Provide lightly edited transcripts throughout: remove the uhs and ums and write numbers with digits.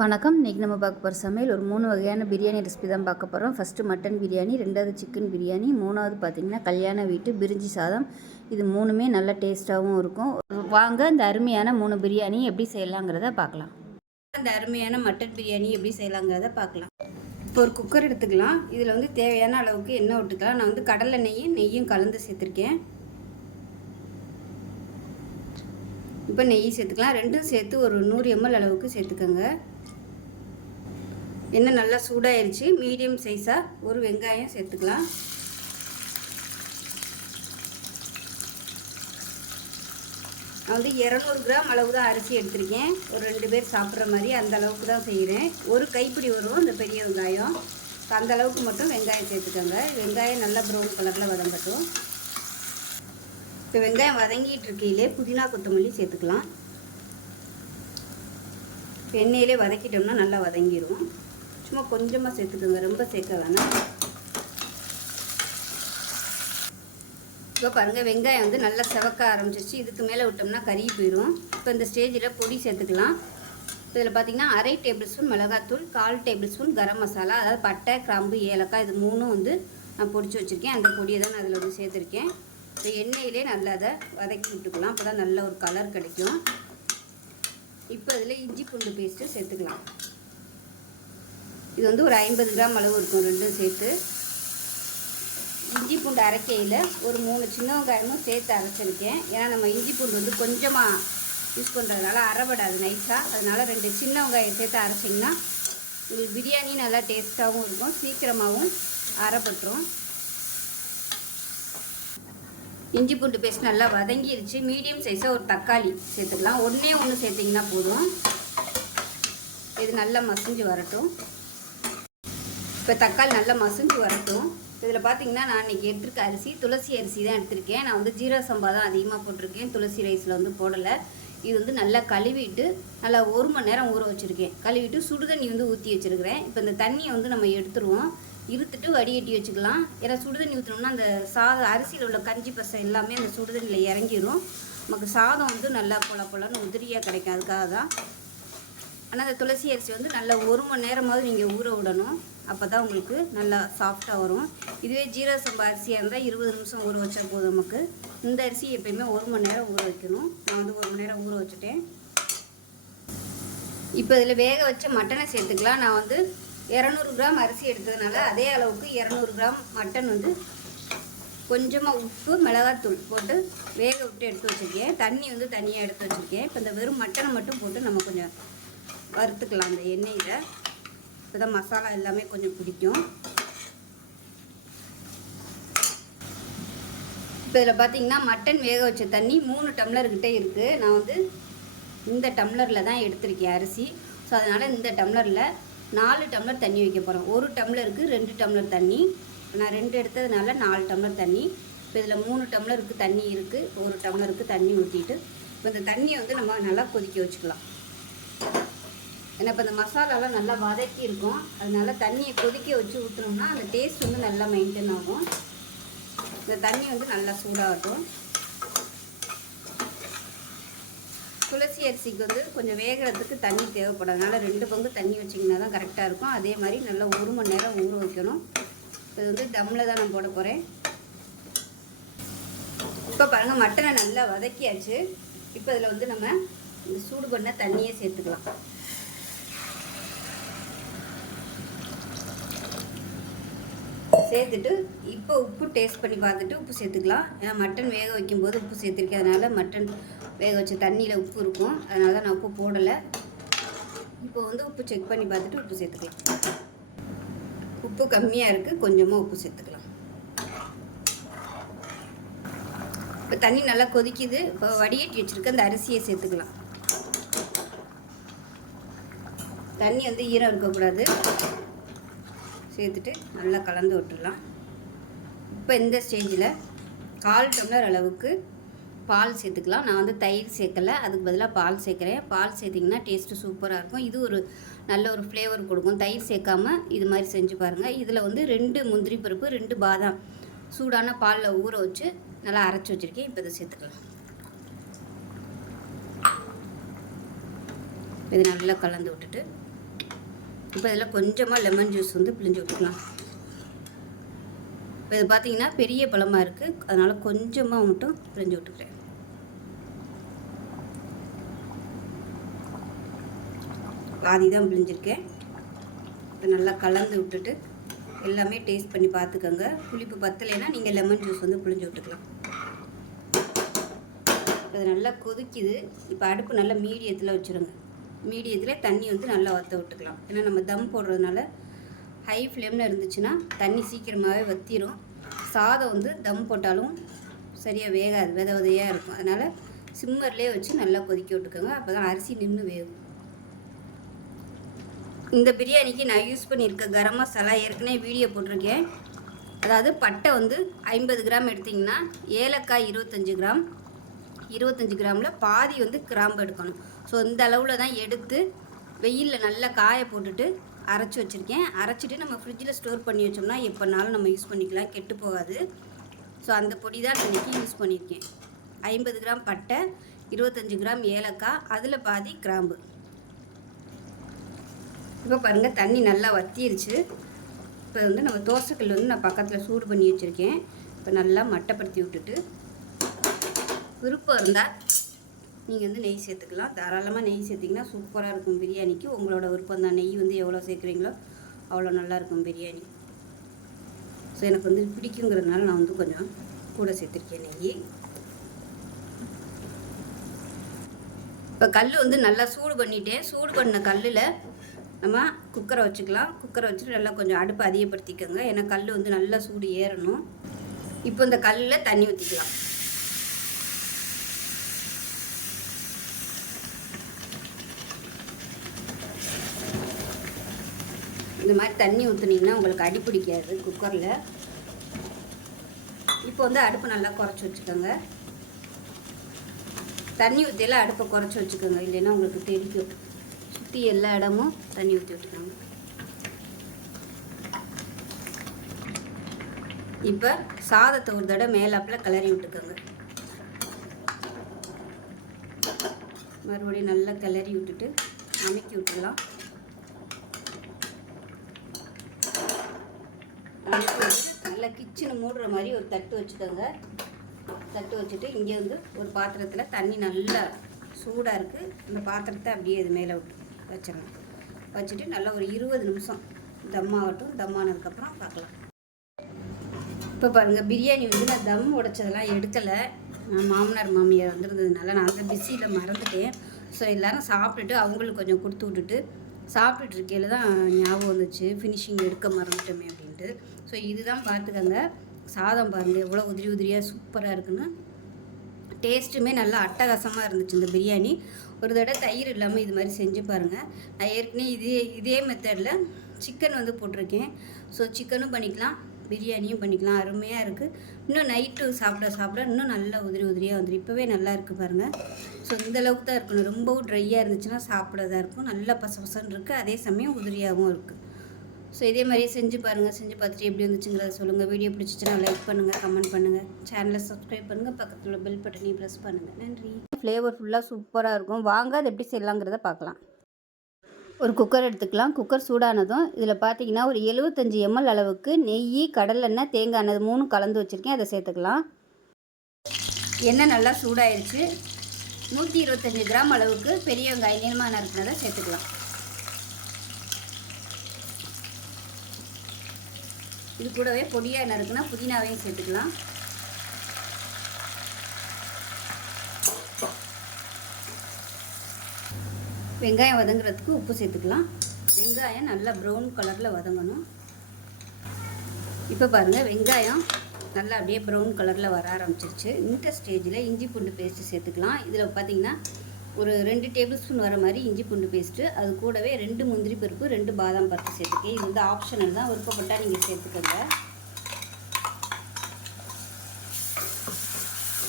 வணக்கம். இன்றைக்கி நம்ம பார்க்க போகிற சமையல் ஒரு 3 வகையான பிரியாணி ரெசிபி தான் பார்க்க போகிறோம். ஃபஸ்ட்டு மட்டன் பிரியாணி, 2வது சிக்கன் பிரியாணி, 3வது பார்த்திங்கன்னா கல்யாண வீட்டு பிரிஞ்சி சாதம். இது 3மே நல்ல டேஸ்ட்டாகவும் இருக்கும். வாங்க இந்த அருமையான 3 பிரியாணி எப்படி செய்யலாங்கிறத பார்க்கலாம். இந்த அருமையான மட்டன் பிரியாணி எப்படி செய்யலாங்கிறத பார்க்கலாம். இப்போ ஒரு குக்கர் எடுத்துக்கலாம். இதில் வந்து தேவையான அளவுக்கு எண்ணெய் விட்டுக்கலாம். நான் வந்து கடலை நெய்யும் கலந்து சேர்த்துருக்கேன். இப்போ நெய் சேர்த்துக்கலாம். ரெண்டும் சேர்த்து ஒரு 100 ml அளவுக்கு சேர்த்துக்கோங்க. எண்ணெய் நல்லா சூடாயிருச்சு. மீடியம் சைஸாக ஒரு வெங்காயம் சேர்த்துக்கலாம். நான் வந்து 200 கிராம் அளவு தான் அரிசி எடுத்திருக்கேன். ஒரு 2 பேர் சாப்பிட்ற மாதிரி அந்த அளவுக்கு தான் செய்கிறேன். ஒரு கைப்பிடி வரும் இந்த பெரிய வெங்காயம். அந்த அளவுக்கு மட்டும் வெங்காயம் சேர்த்துக்கோங்க. வெங்காயம் நல்லா ப்ரௌன் கலரில் வதங்கட்டும். இப்போ வெங்காயம் வதங்கிட்டு இருக்கையிலே புதினா கொத்தமல்லி சேர்த்துக்கலாம். எண்ணெயிலே வதக்கிட்டோம்னா நல்லா வதங்கிடும். சும்மா கொஞ்சமாக சேர்த்துக்கோங்க, ரொம்ப சேர்க்க வேணாம். இப்போ பாருங்கள், வெங்காயம் வந்து நல்லா செவக்க ஆரம்பிச்சிருச்சு. இதுக்கு மேலே விட்டோம்னா கருகி போயிடும். இப்போ இந்த ஸ்டேஜில் பொடி சேர்த்துக்கலாம். இதில் பார்த்திங்கன்னா 1/2 டேபிள் ஸ்பூன் மிளகாத்தூள், 1/4 டேபிள் ஸ்பூன் கரம் மசாலா, அதாவது பட்டை, கிராம்பு, ஏலக்காய், இது 3 வந்து நான் பொடிச்சு வச்சுருக்கேன். அந்த பொடியை தான் நான் அதில் வந்து சேர்த்துருக்கேன். இப்போ எண்ணெயிலே நல்லா அதை வதக்கி விட்டுக்கலாம். அப்போ தான் நல்ல ஒரு கலர் கிடைக்கும். இப்போ இதில் இஞ்சி பூண்டு பேஸ்ட்டு சேர்த்துக்கலாம். இது வந்து ஒரு 50 கிராம் அளவு இருக்கும், ரெண்டும் சேர்த்து. இஞ்சி பூண்டு அரைக்கையில் ஒரு 3 சின்ன வெங்காயமும் சேர்த்து அரைச்சிருக்கேன். ஏன்னா நம்ம இஞ்சி பூண்டு வந்து கொஞ்சமாக யூஸ் பண்ணுறதுனால அரைபடாது நைஸாக. அதனால் 2 சின்ன வெங்காயம் சேர்த்து அரைச்சிங்கன்னா உங்களுக்கு பிரியாணி நல்லா டேஸ்ட்டாகவும் இருக்கும், சீக்கிரமாகவும் அரைப்பட்டுரும். இஞ்சி பூண்டு பேஸ்ட் நல்லா வதங்கிருச்சு. மீடியம் சைஸாக ஒரு தக்காளி சேர்த்துக்கலாம். ஒன்று சேர்த்திங்கன்னா போதும். இது நல்லா மசிஞ்சு வரட்டும். இப்போ தக்காளி நல்லா மசிஞ்சு வரட்டும். இதில் பார்த்திங்கன்னா நான் இன்றைக்கி எடுத்துருக்க அரிசி துளசி அரிசி தான் எடுத்திருக்கேன். நான் வந்து ஜீரக சம்பா தான் அதிகமாக போட்டிருக்கேன், துளசி ரைஸில் வந்து போடலை. இது வந்து நல்லா கழுவிட்டு நல்லா 1 மணி நேரம் ஊற வச்சுருக்கேன். கழுவிட்டு சுடுதண்ணி வந்து ஊற்றி வச்சுருக்கிறேன். இப்போ இந்த தண்ணியை வந்து நம்ம எடுத்துருவோம். இருத்துட்டு வடிகட்டி வச்சுக்கலாம். ஏன்னா சுடுதண்ணி ஊற்றினோம்னா அந்த சாதம் அரிசியில் உள்ள கஞ்சி பசை எல்லாமே அந்த சுடுதண்ணியில் இறங்கிடும். நமக்கு சாதம் வந்து நல்லா பொலன்னு உதிரியாக கிடைக்கும். அதுக்காக தான். ஆனால் அந்த துளசி அரிசி வந்து நல்லா 1 மணி நேரமாவது நீங்கள் ஊற விடணும். அப்போ தான் உங்களுக்கு நல்லா சாஃப்டாக வரும். இதுவே ஜீரக சம்பா அரிசியாக இருந்தால் 20 நிமிஷம் ஊற வச்சா போதும் நமக்கு. இந்த அரிசி எப்பயுமே 1 மணி நேரம் ஊற வைக்கணும். நான் வந்து 1 மணி நேரம் ஊற வச்சுட்டேன். இப்போ இதில் வேக வச்ச மட்டனை சேர்த்துக்கலாம். நான் வந்து 200 கிராம் அரிசி எடுத்ததுனால அதே அளவுக்கு 200 கிராம் மட்டன் வந்து கொஞ்சமாக உப்பு, மிளகாத்தூள் போட்டு வேக விட்டு எடுத்து வச்சுருக்கேன். தண்ணி வந்து தனியாக எடுத்து வச்சுருக்கேன். இப்போ இந்த வெறும் மட்டனை மட்டும் போட்டு நம்ம கொஞ்சம் வறுத்துக்கலாம் அந்த எண்ணெயில். இப்போ தான் மசாலா எல்லாமே கொஞ்சம் பிடிக்கும். இப்போ இதில் பார்த்திங்கன்னா மட்டன் வேக வச்ச தண்ணி 3 டம்ளர்கிட்ட இருக்குது. நான் வந்து இந்த டம்ளரில் தான் எடுத்திருக்கேன் அரிசி. ஸோ அதனால் இந்த டம்ளரில் 4 டம்ளர் தண்ணி வைக்க போகிறோம். 1 டம்ளருக்கு 2 டம்ளர் தண்ணி. நான் 2 எடுத்ததுனால 4 டம்ளர் தண்ணி. இப்போ இதில் 3 டம்ளருக்கு தண்ணி இருக்குது. 1 டம்ளருக்கு தண்ணி ஊற்றிட்டு இப்போ இந்த தண்ணியை வந்து நம்ம நல்லா கொதிக்க வச்சுக்கலாம். ஏன்னா இப்போ இந்த மசாலாலாம் நல்லா வதக்கி இருக்கும். அதனால தண்ணியை கொதிக்க வச்சு ஊற்றினோம்னா அந்த டேஸ்ட் வந்து நல்லா மெயின்டைன் ஆகும். இந்த தண்ணி வந்து நல்லா சூடாகட்டும். துளசி அரிசிக்கு வந்து கொஞ்சம் வேகிறதுக்கு தண்ணி தேவைப்படாதனால 2 பங்கு தண்ணி வச்சிங்கன்னா தான் கரெக்டாக இருக்கும். அதே மாதிரி நல்லா 1 மணி நேரம் ஊற வைக்கணும். இது வந்து தம்மில் தான் நான் போட போகிறேன். இப்போ பாருங்கள், மட்டனை நல்லா வதக்கியாச்சு. இப்போ இதில் வந்து நம்ம இந்த சூடு பண்ண தண்ணியை சேர்த்துக்கலாம். சேர்த்துட்டு இப்போ உப்பு டேஸ்ட் பண்ணி பார்த்துட்டு உப்பு சேர்த்துக்கலாம். ஏன்னா மட்டன் வேக வைக்கும்போது உப்பு சேர்த்துருக்கேன். அதனால் மட்டன் வேக வச்ச தண்ணியில் உப்பு இருக்கும். அதனால தான் நான் உப்பு போடலை. இப்போ வந்து உப்பு செக் பண்ணி பார்த்துட்டு உப்பு சேர்த்துக்கலாம். உப்பு கம்மியாக இருக்குது, கொஞ்சமாக உப்பு சேர்த்துக்கலாம். இப்போ தண்ணி நல்லா கொதிக்குது. இப்போ வடிகட்டி வச்சுருக்க அந்த அரிசியை சேர்த்துக்கலாம். தண்ணி வந்து ஈரம் இருக்கக்கூடாது. சேர்த்துட்டு நல்லா கலந்து விட்டுடலாம். இப்போ இந்த ஸ்டேஜில் 1/4 டம்ளர் அளவுக்கு பால் சேர்த்துக்கலாம். நான் வந்து தயிர் சேர்க்கலை, அதுக்கு பதிலாக பால் சேர்க்குறேன். பால் சேர்த்திங்கன்னா டேஸ்ட்டு சூப்பராக இருக்கும். இது ஒரு நல்ல ஒரு ஃப்ளேவர் கொடுக்கும். தயிர் சேர்க்காமல் இது மாதிரி செஞ்சு பாருங்கள். இதில் வந்து 2 முந்திரி பருப்பு, 2 பாதாம் சூடான பாலில் ஊற வச்சு நல்லா அரைச்சி வச்சுருக்கேன். இப்போ இதை சேர்த்துக்கலாம். இது நல்லா கலந்து விட்டுட்டு இப்போ இதில் கொஞ்சமாக லெமன் ஜூஸ் வந்து பிழிஞ்சு விட்டுக்கலாம். இப்போ இது பார்த்திங்கன்னா பெரிய பழமாக இருக்குது, அதனால் கொஞ்சமாக மட்டும் பிழிஞ்சு விட்டுக்கிறேன். பாதி தான் பிழிஞ்சிருக்கேன். இப்போ நல்லா கலந்து விட்டுட்டு எல்லாமே டேஸ்ட் பண்ணி பார்த்துக்கோங்க. புளிப்பு பத்தலைன்னா நீங்கள் லெமன் ஜூஸ் வந்து பிழிஞ்சு விட்டுக்கலாம். அது நல்லா கொதிக்குது. இப்போ அடுப்பு நல்லா மீடியத்தில் வச்சுருங்க. மீடியத்தில் தண்ணி வந்து நல்லா வற்ற விட்டுக்கலாம். ஏன்னா நம்ம தம் போடுறதுனால ஹை ஃப்ளேமில் இருந்துச்சுன்னா தண்ணி சீக்கிரமாகவே வற்றிடும். சாதம் வந்து தம் போட்டாலும் சரியாக வேகாது, வித விதையாக இருக்கும். அதனால் சிம்மர்லேயே வச்சு நல்லா கொதிக்க விட்டுக்கோங்க. அப்போ தான் அரிசி நின்று வேகும். இந்த பிரியாணிக்கு நான் யூஸ் பண்ணியிருக்க கரம் மசாலா ஏற்கனவே வீடியோ போட்டிருக்கேன். அதாவது பட்டை வந்து 50 கிராம் எடுத்திங்கன்னா ஏலக்காய் 25 கிராம், 25 கிராமில் பாதி வந்து கிராம்பு எடுக்கணும். ஸோ இந்த அளவில் தான் எடுத்து வெயிலில் நல்லா காய போட்டுட்டு அரைச்சி வச்சுருக்கேன். அரைச்சிட்டு நம்ம ஃப்ரிட்ஜில் ஸ்டோர் பண்ணி வச்சோம்னா எப்போனாலும் நம்ம யூஸ் பண்ணிக்கலாம், கெட்டு போகாது. ஸோ அந்த பொடி தான் இன்றைக்கி யூஸ் பண்ணியிருக்கேன். 50 கிராம் பட்டை, 25 கிராம் ஏலக்காய், அதில் பாதி கிராம்பு. இப்போ பாருங்கள் தண்ணி நல்லா வற்றிருச்சு. இப்போ வந்து நம்ம தோசைக்கல் வந்து நான் பக்கத்தில் சூடு பண்ணி வச்சுருக்கேன். இப்போ நல்லா மட்டைப்படுத்தி விட்டுட்டு விருப்பம் இருந்தால் நீங்கள் வந்து நெய் சேர்த்துக்கலாம். தாராளமாக நெய் சேர்த்திங்கன்னா சூப்பராக இருக்கும் பிரியாணிக்கு. உங்களோட விருப்பம் தான். நெய் வந்து எவ்வளோ சேர்க்குறீங்களோ அவ்வளோ நல்லாயிருக்கும் பிரியாணி. ஸோ எனக்கு வந்து பிடிக்குங்கிறதுனால நான் வந்து கொஞ்சம் கூட சேர்த்துருக்கேன் நெய். இப்போ கல் வந்து நல்லா சூடு பண்ணிட்டேன். சூடு பண்ண கல்லில் நம்ம குக்கரை வச்சுக்கலாம். குக்கரை வச்சுட்டு நல்லா கொஞ்சம் அடுப்பை அதிகப்படுத்திக்கோங்க. ஏன்னா கல் வந்து நல்லா சூடு ஏறணும். இப்போ இந்த கல்லில் தண்ணி ஊற்றிக்கலாம். இந்த மாதிரி தண்ணி ஊற்றுனீங்கன்னா உங்களுக்கு அடி பிடிக்காது குக்கரில். இப்போ வந்து அடுப்பை நல்லா குறைச்சி வச்சுக்கோங்க. தண்ணி ஊற்றியெல்லாம் அடுப்பை குறைச்சி வச்சுக்கோங்க, இல்லைன்னா உங்களுக்கு தெரிக்கும். சுற்றி எல்லா இடமும் தண்ணி ஊற்றி விட்டுக்கோங்க. இப்போ சாதத்தை ஒரு தடவை மேலாப்பில் கிளறி விட்டுக்கோங்க. மறுபடியும் நல்லா கிளறி விட்டுட்டு அமைக்கி விட்டுடலாம். நல்லா கிச்சனை மூடுற மாதிரி ஒரு தட்டு வச்சுக்கோங்க. தட்டு வச்சுட்டு இங்கே வந்து ஒரு பாத்திரத்தில் தண்ணி நல்லா சூடாக இருக்குது. இந்த பாத்திரத்தை அப்படியே இது மேலே வச்சிடலாம். வச்சுட்டு நல்லா ஒரு 20 நிமிஷம் தம்மாகட்டும். தம்மானதுக்கப்புறம் பார்க்கலாம். இப்போ பாருங்கள் பிரியாணி வந்து நான் தம் உடைச்சதெல்லாம் எடுக்கலை. நான் மாமனார் மாமியார் வந்துருந்ததுனால நான் அந்த பிஸியில் மறந்துட்டேன். ஸோ எல்லோரும் சாப்பிட்டுட்டு அவங்களுக்கு கொஞ்சம் கொடுத்து விட்டுட்டு சாப்பிட்டுட்டு இருக்கையில் தான் ஞாபகம் வந்துச்சு ஃபினிஷிங் எடுக்க மறந்துட்டோமே அப்படின்ட்டு. ஸோ இதுதான் பார்த்துக்கோங்க. சாதம் பாருங்கள் எவ்வளோ உதிரி உதிரியாக சூப்பராக இருக்குன்னு. டேஸ்ட்டுமே நல்லா அட்டகாசமாக இருந்துச்சு இந்த பிரியாணி. ஒரு தடவை தயிர் இல்லாமல் இது மாதிரி செஞ்சு பாருங்கள். நான் ஏற்கனவே இதே மெத்தடில் சிக்கன் வந்து போட்டிருக்கேன். ஸோ சிக்கனும் பண்ணிக்கலாம், பிரியாணியும் பண்ணிக்கலாம். அருமையாக இருக்குது. இன்னும் நைட்டு சாப்பிட இன்னும் நல்லா உதிரி உதிரியாக வந்துடும். இப்போவே நல்லா இருக்குது பாருங்கள். ஸோ இந்தளவுக்கு தான் இருக்கணும். ரொம்பவும் ட்ரையாக இருந்துச்சுன்னா சாப்பிடதான் இருக்கும். நல்லா பசபசன்னு இருக்குது, அதே சமயம் உதிரியாகவும் இருக்குது. ஸோ இதே மாதிரியே செஞ்சு பாருங்கள். செஞ்சு பார்த்துட்டு எப்படி வந்துச்சுங்கிறத சொல்லுங்கள். வீடியோ பிடிச்சிச்சுன்னா லைக் பண்ணுங்கள், கமெண்ட் பண்ணுங்கள், சேனலை சப்ஸ்கிரைப் பண்ணுங்கள், பக்கத்தில் உள்ள பெல் பட்டனையும் ப்ரெஸ் பண்ணுங்கள். நன்றி. ஃப்ளேவர்ஃபுல்லாக சூப்பராக இருக்கும். வாங்க அது எப்படி செய்யலாங்கிறத பார்க்கலாம். ஒரு குக்கர் எடுத்துக்கலாம். குக்கர் சூடானதும் இதில் பார்த்தீங்கன்னா ஒரு 75 ml அளவுக்கு நெய், கடலெண்ணெய், தேங்காய் எண்ணெய் 3 கலந்து வச்சுருக்கேன். அதை சேர்த்துக்கலாம். எண்ணெய் நல்லா சூடாயிருச்சு. 125 கிராம் அளவுக்கு பெரிய வெங்காயம் நீளமாக நறுக்கினதை சேர்த்துக்கலாம். இது கூடவே பொடியாக நறுக்குனா புதினாவையும் சேர்த்துக்கலாம். வெங்காயம் வதங்குறதுக்கு உப்பு சேர்த்துக்கலாம். வெங்காயம் நல்லா ப்ரௌன் கலரில் வதங்கணும். இப்போ பாருங்கள் வெங்காயம் நல்லா அப்படியே ப்ரௌன் கலரில் வர ஆரம்பிச்சிருச்சு. இந்த ஸ்டேஜில் இஞ்சி பூண்டு பேஸ்ட்டு சேர்த்துக்கலாம். இதில் பார்த்திங்கன்னா ஒரு 2 டேபிள் ஸ்பூன் வர மாதிரி இஞ்சி பூண்டு பேஸ்ட்டு, அது கூடவே 2 முந்திரி பருப்பு, 2 பாதாம் பருப்பு சேர்த்துக்கேன். இது வந்து ஆப்ஷனல் தான், விருப்பப்பட்டால் நீங்கள் சேர்த்துக்கோங்க.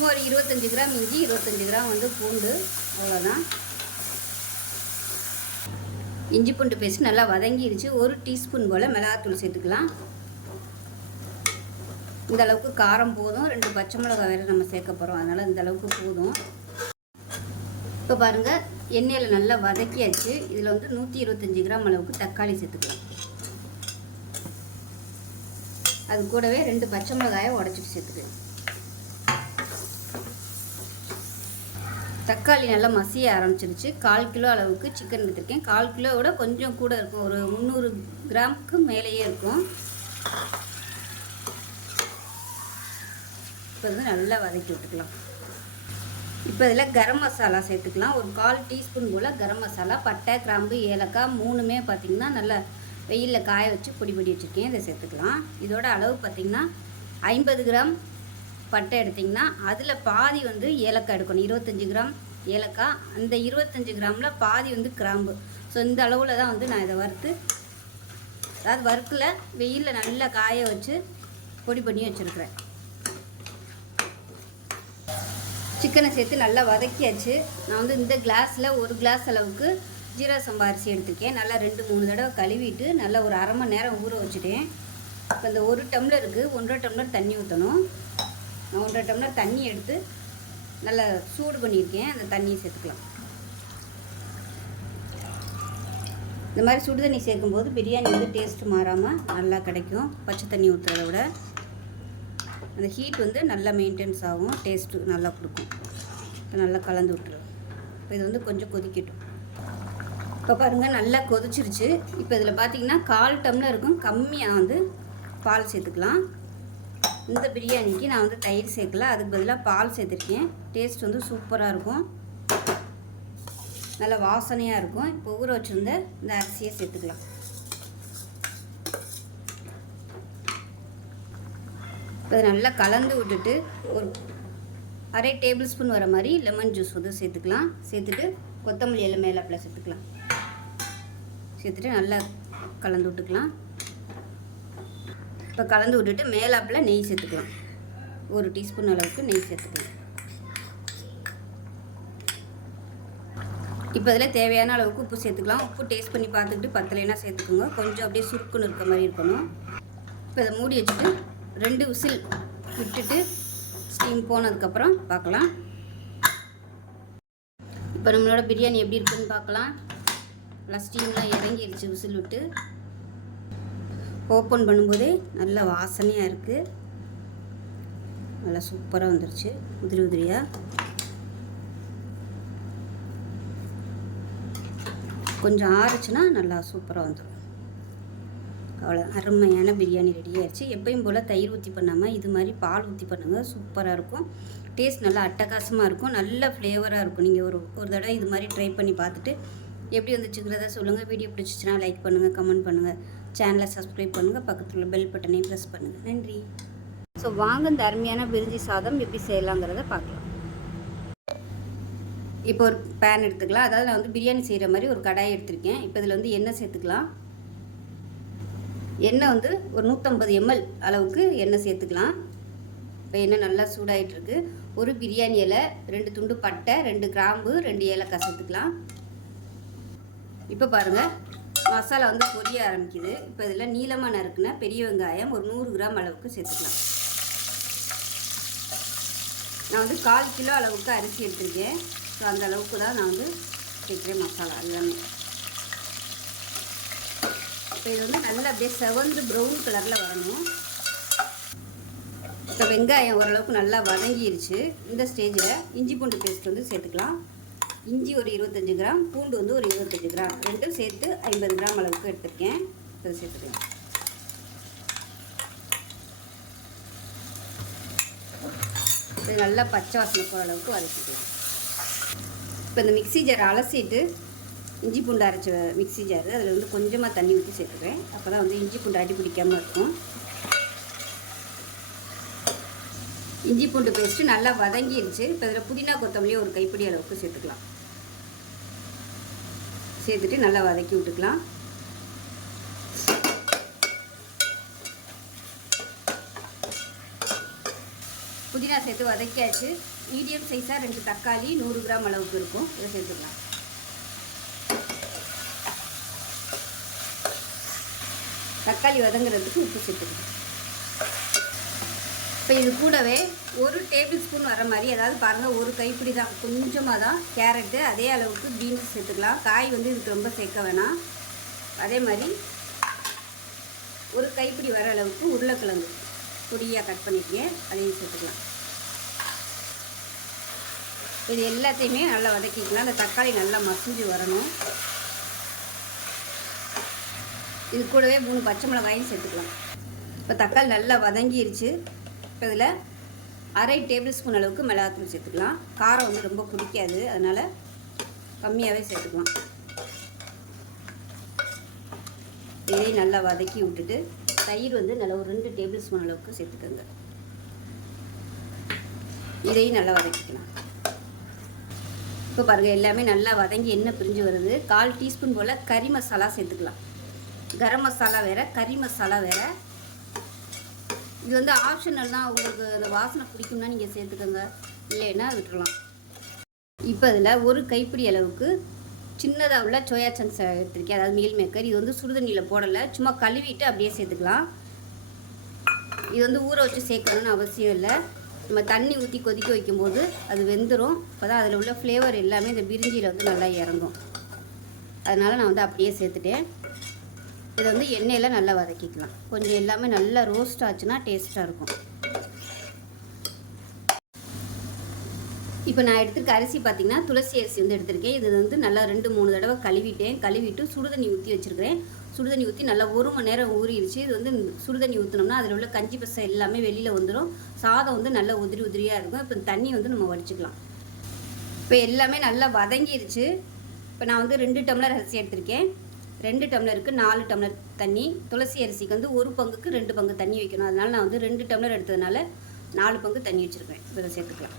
ஒரு 25 கிராம் இஞ்சி, 25 கிராம் வந்து பூண்டு, அவ்வளோதான். இஞ்சி பூண்டு பேஸ்ட் நல்லா வதங்கிடுச்சு. 1 டீஸ்பூன் போல் மிளகாத்தூள் சேர்த்துக்கலாம். இந்த அளவுக்கு காரம் போதும். 2 பச்சை மிளகாய் வேறு நம்ம சேர்க்க போகிறோம், அதனால் இந்த அளவுக்கு போதும். இப்போ பாருங்கள் எண்ணெயில் நல்லா வதக்கியாச்சு. இதில் வந்து 125 கிராம் அளவுக்கு தக்காளி சேர்த்துக்கலாம். அது கூடவே 2 பச்சை மிளகாயை உடச்சிட்டு சேர்த்துக்கலாம். தக்காளி நல்லா மசிய ஆரம்பிச்சிருச்சு. 1/4 கிலோ அளவுக்கு சிக்கன் எடுத்திருக்கேன். 1/4 கிலோவோட கொஞ்சம் கூட இருக்கும், ஒரு 300 கிராமுக்கு மேலேயே இருக்கும். இப்போ வந்து நல்லா வதக்கி விட்டுக்கலாம். இப்போ இதில் கரம் மசாலா சேர்த்துக்கலாம். ஒரு 1/4 டீஸ்பூன் போல் கரம் மசாலா, பட்டை, கிராம்பு, ஏலக்காய் 3மே பார்த்திங்கன்னா நல்லா வெயிலில் காய வச்சு பொடி பொடி வச்சுருக்கேன். இதை சேர்த்துக்கலாம். இதோட அளவு பார்த்திங்கன்னா 50 கிராம் பட்டை எடுத்திங்கன்னா அதில் பாதி வந்து ஏலக்காய் எடுக்கணும். 25 கிராம் ஏலக்காய், அந்த 25 கிராமில் பாதி வந்து கிராம்பு. ஸோ இந்த அளவில் தான் வந்து நான் இதை வறுத்து, அதாவது வறுக்கல, வெயிலில் நல்லா காய வச்சு பொடி பண்ணி வச்சுருக்கிறேன். சிக்கனை சேர்த்து நல்லா வதக்கியாச்சு. நான் வந்து இந்த கிளாஸில் 1 கிளாஸ் அளவுக்கு ஜீரக சம்பா அரிசி எடுத்துருக்கேன். நல்லா 2-3 தடவை கழுவிட்டு நல்லா ஒரு அரை மணி நேரம் ஊற வச்சுட்டேன். இப்போ இந்த 1 டம்ளருக்கு 1.5 டம்ளர் தண்ணி ஊற்றணும். நான் 1.5 டம்ளர் தண்ணி எடுத்து நல்லா சூடு பண்ணியிருக்கேன். அந்த தண்ணியை சேர்த்துக்கலாம். இந்த மாதிரி சுடு தண்ணி சேர்க்கும்போது பிரியாணி வந்து டேஸ்ட்டு மாறாமல் நல்லா கிடைக்கும். பச்சை தண்ணி ஊற்றுறத விட அந்த ஹீட் வந்து நல்லா மெயின்டைன்ஸ் ஆகும், டேஸ்ட்டு நல்லா கொடுக்கும். இப்போ நல்லா கலந்து விட்டுருவோம். இப்போ இது வந்து கொஞ்சம் கொதிக்கட்டும். இப்போ பாருங்கள் நல்லா கொதிச்சிருச்சு. இப்போ இதில் பார்த்திங்கன்னா 1/4 டம்ளருக்கும் கம்மியாக வந்து பால் சேர்த்துக்கலாம். இந்த பிரியாணிக்கு நான் வந்து தயிர் சேர்க்கல, அதுக்கு பதிலாக பால் சேர்த்துருக்கேன். டேஸ்ட் வந்து சூப்பராக இருக்கும், நல்லா வாசனையாக இருக்கும். இப்போ ஊற வச்சுருந்த இந்த அரிசியை சேர்த்துக்கலாம். இப்போ நல்லா கலந்து விட்டுட்டு ஒரு அரை டேபிள் ஸ்பூன் வர மாதிரி லெமன் ஜூஸ் வந்து சேர்த்துக்கலாம். சேர்த்துட்டு கொத்தமல்லி எல்லாம் மேலாப்பில் சேர்த்துக்கலாம். சேர்த்துட்டு நல்லா கலந்து விட்டுக்கலாம். இப்போ கலந்து விட்டுட்டு மேலாப்பில் நெய் சேர்த்துக்கலாம். 1 டீஸ்பூன் அளவுக்கு நெய் சேர்த்துக்கலாம். இப்போ இதில் தேவையான அளவுக்கு உப்பு சேர்த்துக்கலாம். உப்பு டேஸ்ட் பண்ணி பார்த்துக்கிட்டு பத்தலைன்னா சேர்த்துக்கோங்க. கொஞ்சம் அப்படியே சுருக்குன்னு இருக்க மாதிரி இருக்கணும். இப்போ இதை மூடி வச்சுட்டு 2 விசில் விட்டுட்டு ஸ்டீம் போனதுக்கப்புறம் பார்க்கலாம். இப்போ நம்மளோட பிரியாணி எப்படி இருக்குன்னு பார்க்கலாம். நல்லா ஸ்டீம்லாம் இறங்கிடுச்சு விசில் விட்டு. ஓப்பன் பண்ணும்போதே நல்லா வாசனையாக இருக்குது. நல்லா சூப்பராக வந்துருச்சு, உதிரி உதிரியாக. கொஞ்சம் ஆறுச்சுன்னா நல்லா சூப்பராக வந்துடும். அவ்வளோ அருமையான பிரியாணி ரெடி ஆயிடுச்சு. எப்பயும் போல் தயிர் ஊற்றி பண்ணாமல் இது மாதிரி பால் ஊற்றி பண்ணுங்கள், சூப்பராக இருக்கும். டேஸ்ட் நல்லா அட்டகாசமாக இருக்கும், நல்ல ஃப்ளேவராக இருக்கும். நீங்கள் ஒரு தடவை இது மாதிரி ட்ரை பண்ணி பார்த்துட்டு எப்படி வந்துச்சுங்கிறத சொல்லுங்கள். வீடியோ பிடிச்சிச்சின்னா லைக் பண்ணுங்கள், கமெண்ட் பண்ணுங்கள், சேனலை சப்ஸ்கிரைப் பண்ணுங்கள், பக்கத்தில் உள்ள பெல் பட்டனையும் ப்ரெஸ் பண்ணுங்கள். நன்றி. ஸோ வாங்க இந்த அருமையான பிரிஞ்சி சாதம் எப்படி செய்யலாங்கிறத பார்க்கலாம். இப்போ ஒரு பேன் எடுத்துக்கலாம். அதாவது நான் வந்து பிரியாணி செய்கிற மாதிரி ஒரு கடாய் எடுத்திருக்கேன். இப்போ இதில் வந்து எண்ணெய் சேர்த்துக்கலாம். எண்ணெய் வந்து ஒரு 150 ml அளவுக்கு எண்ணெய் சேர்த்துக்கலாம். இப்போ எண்ணெய் நல்லா சூடாகிட்டுருக்கு. ஒரு பிரியாணி இலை, 2 துண்டு பட்டை, 2 கிராம்பு, 2 ஏலக்காய் சேர்த்துக்கலாம். இப்போ பாருங்கள் மசாலா வந்து பொரிய ஆரம்பிக்குது. இப்போ இதில் நீளமாக நறுக்குன பெரிய வெங்காயம் ஒரு 100 கிராம் அளவுக்கு சேர்த்துக்கலாம். நான் வந்து 1/4 கிலோ அளவுக்கு அரிசி எடுத்துருக்கேன். ஸோ அந்த அளவுக்கு தான் நான் வந்து சேர்க்குறேன் மசாலா எல்லாமே. இப்போ இது வந்து நல்லா அப்படியே செவந்து ப்ரௌன் கலரில் வரணும். இப்போ வெங்காயம் ஓரளவுக்கு நல்லா வதங்கிருச்சு. இந்த ஸ்டேஜில் இஞ்சி பூண்டு பேஸ்ட் வந்து சேர்த்துக்கலாம். இஞ்சி ஒரு 25 கிராம், பூண்டு வந்து ஒரு 25 கிராம், ரெண்டும் சேர்த்து 50 கிராம் அளவுக்கு எடுத்துருக்கேன். அதை சேர்த்துக்கலாம். இது நல்லா பச்சை வாசனை போகிற அளவுக்கு வதக்கிக்கலாம். இப்போ இந்த மிக்ஸி ஜார் அலசிட்டு இஞ்சி பூண்டு அரைச்ச மிக்ஸி ஜாரு, அதில் வந்து கொஞ்சமாக தண்ணி ஊற்றி சேர்த்துக்கிறேன். அப்போ தான் வந்து இஞ்சி பூண்டு அடி பிடிக்காமல் இருக்கும். இஞ்சி பூண்டு பேஸ்ட்டு நல்லா வதங்கிருச்சு. இப்போ இதில் புதினா கொத்தமல்லி ஒரு கைப்பிடி அளவுக்கு சேர்த்துக்கலாம். சேர்த்துட்டு நல்லா வதக்கி விட்டுக்கலாம். புதினா சேர்த்து வதக்கியாச்சு. மீடியம் சைஸாக 2 தக்காளி 100 கிராம் அளவுக்கு இருக்கும், இதை சேர்த்துக்கலாம். தக்காளி வதங்குறதுக்கு உப்பு சேர்த்துக்கலாம். இப்போ இது கூடவே 1 டேபிள் ஸ்பூன் வர மாதிரி, அதாவது பாருங்கள் ஒரு கைப்பிடி தான், கொஞ்சமாக தான் கேரட்டு, அதே அளவுக்கு பீன்ஸ் சேர்த்துக்கலாம். காய் வந்து இதுக்கு ரொம்ப சேர்க்க வேணாம். அதே மாதிரி ஒரு கைப்பிடி வர அளவுக்கு உருளைக்கிழங்கு பொடியாக கட் பண்ணிக்கங்க, அதையும் சேர்த்துக்கலாம். இது எல்லாத்தையுமே நல்லா வதக்கிக்கலாம். அந்த தக்காளி நல்லா மசிஞ்சு வரணும். இது கூடவே 3 பச்சை மிளகாயும் சேர்த்துக்கலாம். இப்போ தக்காளி நல்லா வதங்கிருச்சு. இப்போ இதில் 1/2 டேபிள் ஸ்பூன் அளவுக்கு மிளகாத்தூள் சேர்த்துக்கலாம். காரம் வந்து ரொம்ப பிடிக்காது, அதனால் கம்மியாகவே சேர்த்துக்கலாம். இதையும் நல்லா வதக்கி விட்டுட்டு தயிர் வந்து நல்லா ஒரு 2 டேபிள் ஸ்பூன் அளவுக்கு சேர்த்துக்கோங்க. இதையும் நல்லா வதக்கிக்கலாம். இப்போ பாருங்கள் எல்லாமே நல்லா வதங்கி எண்ணெய் பிரிஞ்சு வருது. 1/4 டீஸ்பூன் போல் கறி மசாலா சேர்த்துக்கலாம். கரம் மசாலா வேறு, கறி மசாலா வேறு. இது வந்து ஆப்ஷனல் தான், உங்களுக்கு அந்த வாசனை பிடிக்கும்னா நீங்கள் சேர்த்துக்கோங்க, இல்லைன்னா விட்டுடலாம். இப்போ இதில் ஒரு கைப்பிடி அளவுக்கு சின்னதாக உள்ள சோயா சங்க்ஸ் எடுத்துருக்கேன், அதாவது மீல் மேக்கர். இது வந்து சுடுதண்ணியில் போடலை, சும்மா கழுவிட்டு அப்படியே சேர்த்துக்கலாம். இது வந்து ஊற வச்சு சேர்க்கணும்னு அவசியம் இல்லை. நம்ம தண்ணி ஊற்றி கொதிக்க வைக்கும்போது அது வெந்துடும். அப்போ தான் அதில் உள்ள ஃப்ளேவர் எல்லாமே இந்த பிரிஞ்சியில் வந்து நல்லா இறங்கும். அதனால் நான் வந்து அப்படியே சேர்த்துட்டேன். இதை வந்து எண்ணெயில் நல்லா வதக்கிக்கலாம். கொஞ்சம் எல்லாமே நல்லா ரோஸ்ட் ஆச்சுன்னா டேஸ்ட்டாக இருக்கும். இப்போ நான் எடுத்துருக்க அரிசி பார்த்திங்கன்னா துளசி அரிசி வந்து எடுத்திருக்கேன். இது வந்து நல்லா 2-3 தடவை கழுவிட்டு சுடுதண்ணி ஊற்றி வச்சுருக்கிறேன். சுடுதண்ணி ஊற்றி நல்லா 1 மணி நேரம் ஊறிடுச்சு. இது வந்து சுடுதண்ணி ஊற்றினோம்னா அதில் உள்ள கஞ்சி பசை எல்லாமே வெளியில் வந்துடும். சாதம் வந்து நல்லா உதிரியாக இருக்கும். இப்போ தண்ணி வந்து நம்ம வடிச்சுக்கலாம். இப்போ எல்லாமே நல்லா வதங்கிருச்சு. இப்போ நான் வந்து 2 டம்ளர் அரிசி எடுத்திருக்கேன். 2 டம்ளருக்கு 4 டம்ளர் தண்ணி. துளசி அரிசிக்கு வந்து 1 பங்குக்கு 2 பங்கு தண்ணி வைக்கணும். அதனால் நான் வந்து 2 டம்ளர் எடுத்ததுனால 4 பங்கு தண்ணி வச்சுருக்கேன். இதை சேர்த்துக்கலாம்.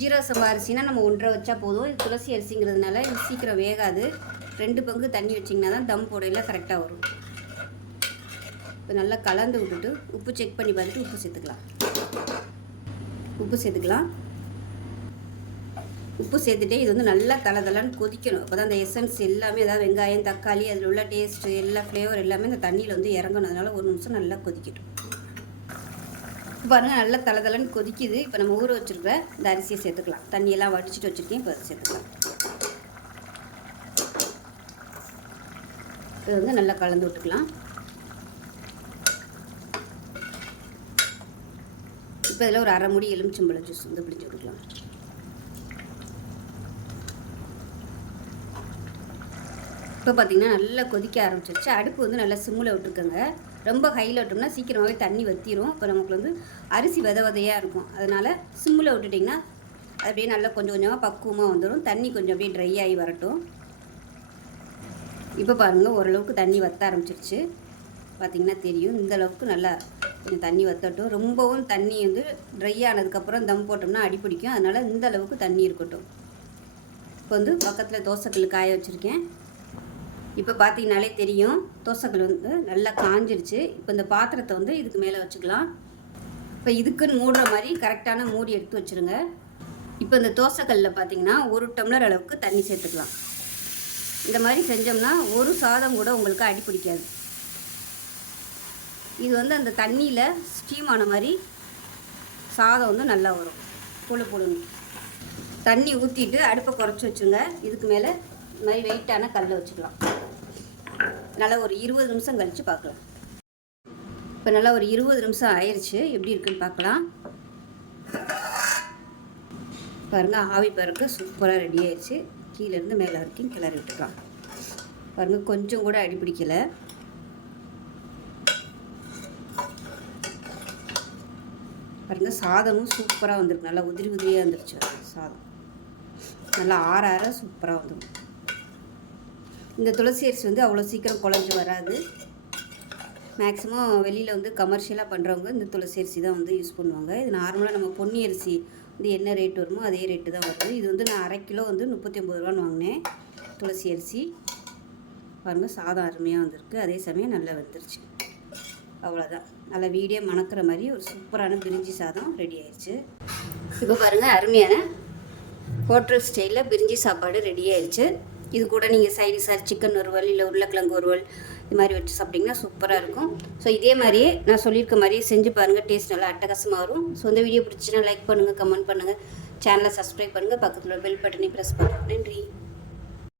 ஜீரக சம்பா அரிசினா நம்ம 1.5 வச்சா போதும். இது துளசி அரிசிங்கிறதுனால இது சீக்கிரம் வேகாது. 2 பங்கு தண்ணி வச்சிங்கன்னா தான் தம் போடையில் கரெக்டாக வரும். இப்போ நல்லா கலந்து விட்டுட்டு உப்பு செக் பண்ணி பார்த்துட்டு உப்பு சேர்த்துக்கலாம். உப்பு சேர்த்துட்டே இது வந்து நல்லா தளன்னு கொதிக்கணும். அப்போ தான் அந்த எசன்ஸ் எல்லாமே, அதாவது வெங்காயம், தக்காளி, அதில் உள்ள டேஸ்ட்டு எல்லா ஃப்ளேவர் எல்லாமே இந்த தண்ணியில் வந்து இறங்கணும். அதனால் 1 நிமிஷம் நல்லா கொதிக்கட்டும். பாருங்கள் நல்லா தளன்னு கொதிக்குது. இப்போ நம்ம ஊற வச்சுருக்கிற இந்த அரிசியை சேர்த்துக்கலாம். தண்ணியெல்லாம் வடிச்சிட்டு வச்சுருக்கேன். இப்போ அதை சேர்த்துக்கலாம். இது வந்து நல்லா கலந்து விட்டுக்கலாம். இப்போ இதில் ஒரு 1/2 மூடி எலுமிச்சம்பழம் ஜூஸ் வந்து பிடிச்சி விட்டுக்கலாம். இப்போ பார்த்திங்கன்னா நல்லா கொதிக்க ஆரம்பிச்சிருச்சு. அடுப்பு வந்து நல்லா சிம்மில் விட்டுருக்கோங்க. ரொம்ப ஹையில் விட்டோம்னா சீக்கிரமாகவே தண்ணி வற்றிடும். இப்போ நமக்கு வந்து அரிசி விதையாக இருக்கும். அதனால் சிம்மில் விட்டுட்டிங்கன்னா அப்படியே நல்லா கொஞ்சம் கொஞ்சமாக பக்குவமாக வந்துடும். தண்ணி கொஞ்சம் அப்படியே ட்ரை ஆகி வரட்டும். இப்போ பாருங்கள் ஓரளவுக்கு தண்ணி வற்ற ஆரம்பிச்சிருச்சு. பார்த்திங்கன்னா தெரியும். இந்த அளவுக்கு நல்லா கொஞ்சம் தண்ணி வற்றட்டும். ரொம்பவும் தண்ணி வந்து ட்ரை ஆனதுக்கப்புறம் தம் போட்டோம்னா அடி பிடிக்கும். அதனால் இந்த அளவுக்கு தண்ணி இருக்கட்டும். இப்போ வந்து பக்கத்தில் தோசைக்கல் காய வச்சுருக்கேன். இப்போ பார்த்தீங்கனாலே தெரியும் தோசைக்கல் வந்து நல்லா காஞ்சிருச்சு. இப்போ இந்த பாத்திரத்தை வந்து இதுக்கு மேலே வச்சுக்கலாம். இப்போ இதுக்குன்னு மூடுற மாதிரி கரெக்டான மூடி எடுத்து வச்சுருங்க. இப்போ இந்த தோசைக்கல்லில் பார்த்தீங்கன்னா 1 டம்ளர் அளவுக்கு தண்ணி சேர்த்துக்கலாம். இந்த மாதிரி செஞ்சோம்னா ஒரு சாதம் கூட உங்களுக்கு அடி பிடிக்காது. இது வந்து அந்த தண்ணியில் ஸ்டீம் ஆன மாதிரி சாதம் வந்து நல்லா வரும். புழுன்னு தண்ணி ஊற்றிட்டு அடுப்பை குறைச்சி வச்சுருங்க. இதுக்கு மேலே இந்த மாதிரி வெயிட்டான கல்லை வச்சுக்கலாம். நல்லா ஒரு 20 நிமிஷம் கழித்து பார்க்கலாம். இப்போ நல்லா ஒரு 20 நிமிஷம் ஆயிடுச்சு. எப்படி இருக்குன்னு பார்க்கலாம். பாருங்கள் ஆவி பறக்க சூப்பராக ரெடி ஆயிடுச்சு. கீழேருந்து மேலே வரைக்கும் கிளறி விட்டுக்கலாம். பாருங்கள் கொஞ்சம் கூட அடி பிடிக்கலை. பாருங்கள் சாதமும் சூப்பராக வந்துருக்கு. நல்லா உதிரியாக வந்துருச்சு. சாதம் நல்லா ஆற சூப்பராக வந்துடும். இந்த துளசி அரிசி வந்து அவ்வளோ சீக்கிரம் குழஞ்சி வராது. மேக்ஸிமம் வெளியில் வந்து கமர்ஷியலாக பண்ணுறவங்க இந்த துளசி அரிசி தான் வந்து யூஸ் பண்ணுவாங்க. இது நார்மலாக நம்ம பொன்னி அரிசி வந்து என்ன ரேட் வருமோ அதே ரேட்டு தான் வருது. இது வந்து நான் 1/2 கிலோ வந்து 39 ரூபான்னு வாங்கினேன் துளசி அரிசி. பாருங்கள் சாதம் அருமையாக வந்திருக்கு. அதே சமயம் நல்லா வந்துருச்சு. அவ்வளோதான். நல்லா வீடியோ மணக்கிற மாதிரி ஒரு சூப்பரான பிரிஞ்சி சாதம் ரெடி ஆயிடுச்சு. இப்போ பாருங்கள் அருமையான ஹோட்டல் ஸ்டைலில் பிரிஞ்சி சாப்பாடு ரெடி ஆயிடுச்சு. இது கூட நீங்கள் சைடிஷாக சிக்கன் வறுவல் இல்லை உருளைக்கிழங்கு வறுவல் இது மாதிரி வச்சு சாப்பிட்டிங்கன்னா சூப்பராக இருக்கும். ஸோ இதே மாதிரியே நான் சொல்லியிருக்க மாதிரியே செஞ்சு பாருங்கள், டேஸ்ட் நல்லா அட்டகாசமாக வரும். ஸோ இந்த வீடியோ பிடிச்சின்னா லைக் பண்ணுங்கள், கமெண்ட் பண்ணுங்கள், சேனலை சப்ஸ்கிரைப் பண்ணுங்கள், பக்கத்தில் பெல் பட்டனை ப்ரெஸ் பண்ணுங்கள். நன்றி.